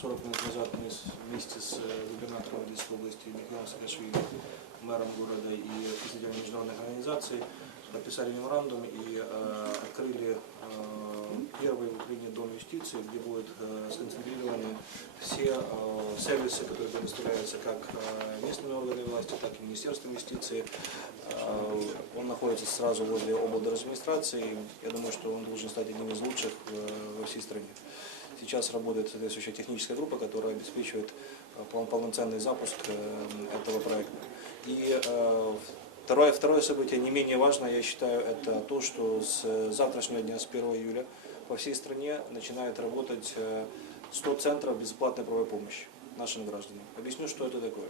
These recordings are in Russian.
40 минут назад мы вместе с э, губернатором Одесской области Михаилом Саакашвили, мэром города и представителями международных организаций подписали меморандум и э, открыли э, первый в Украине дом юстиции, где будут э, сконцентрированы все сервисы, которые предоставляются как местными органами власти, так и Министерством юстиции. Он находится сразу возле облдержадминистрации. Я думаю, что он должен стать одним из лучших э, во всей стране. Сейчас работает соответствующая техническая группа, которая обеспечивает э, пол- полноценный запуск э, этого проекта. И э, второе, второе событие, не менее важное, я считаю, это то, что с завтрашнего дня, с 1 июля, по всей стране начинает работать э, 100 центров бесплатной правовой помощи нашим гражданам. Объясню, что это такое.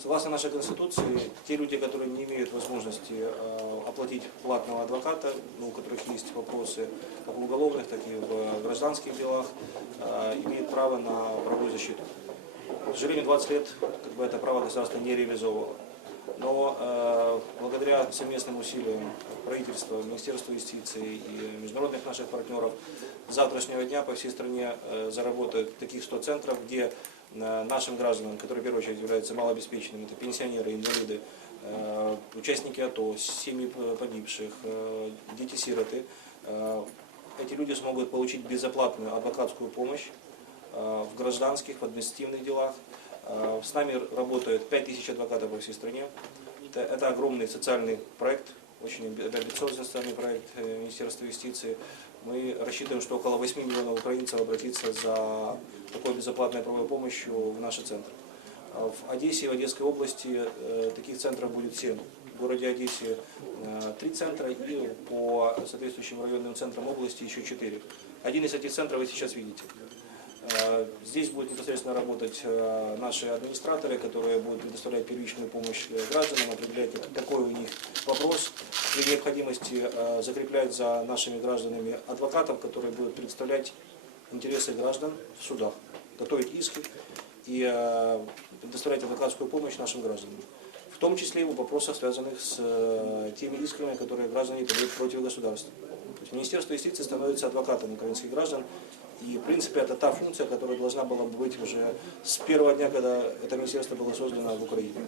Согласно нашей Конституции, те люди, которые не имеют возможности э, оплатить платного адвоката, ну, у которых есть вопросы как в уголовных, так и в гражданских делах, э, имеют право на правовую защиту. К сожалению, 20 лет как бы, это право государство не реализовывало. Но э, благодаря совместным усилиям правительства, Министерства юстиции и международных наших партнеров, с завтрашнего дня по всей стране э, заработают таких 100 центров, где нашим гражданам, которые в первую очередь являются малообеспеченными, это пенсионеры, инвалиды, э, участники АТО, семьи погибших, э, дети-сироты, э, эти люди смогут получить безоплатную адвокатскую помощь э, в гражданских, в административных делах. Э, С нами работают 5000 адвокатов по всей стране. Это, это огромный социальный проект, очень амби- амбициозный социальный проект э, Министерства юстиции. Мы рассчитываем, что около 8 миллионов украинцев обратится за такой безоплатной правовой помощью в наши центры. А В Одессе и в Одесской области э, таких центров будет 7. В городе Одессе э, три центра и по соответствующим районным центрам области еще четыре. Один из этих центров вы сейчас видите. Э, Здесь будут непосредственно работать э, наши администраторы, которые будут предоставлять первичную помощь э, гражданам, определять, какой у них вопрос, при необходимости закреплять за нашими гражданами адвокатов, которые будут представлять интересы граждан в судах, готовить иски и предоставлять адвокатскую помощь нашим гражданам. В том числе и в вопросах, связанных с теми исками, которые граждане подают против государства. Министерство юстиции становится адвокатом украинских граждан, и в принципе это та функция, которая должна была бы быть уже с первого дня, когда это министерство было создано в Украине.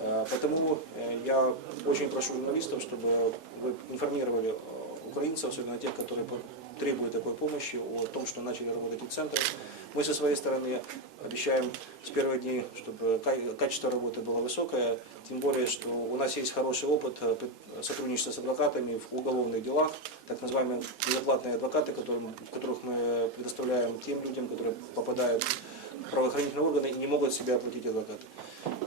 Э, Поэтому э, я очень прошу журналистов, чтобы вы информировали украинцев, особенно тех, которые требуют такой помощи, о том, что начали работать эти центры. Мы со своей стороны обещаем с первых дней, чтобы ка- качество работы было высокое, тем более, что у нас есть хороший опыт э, сотрудничества с адвокатами в уголовных делах, так называемые безоплатные адвокаты, которым, которых мы предоставляем тем людям, которые попадают в правоохранительные органы и не могут себе оплатить адвоката.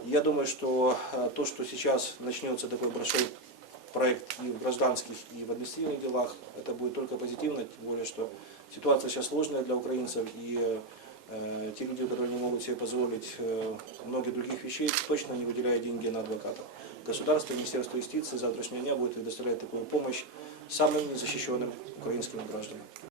Я думаю, что э, то, что сейчас начнется такой большой проект и в гражданских, и в административных делах, это будет только позитивно, тем более, что ситуация сейчас сложная для украинцев, и э, те люди, которые не могут себе позволить э, многих других вещей, точно не выделяют деньги на адвоката. Государство, Министерство юстиции завтрашнего дня будет предоставлять такую помощь самым незащищенным украинским гражданам.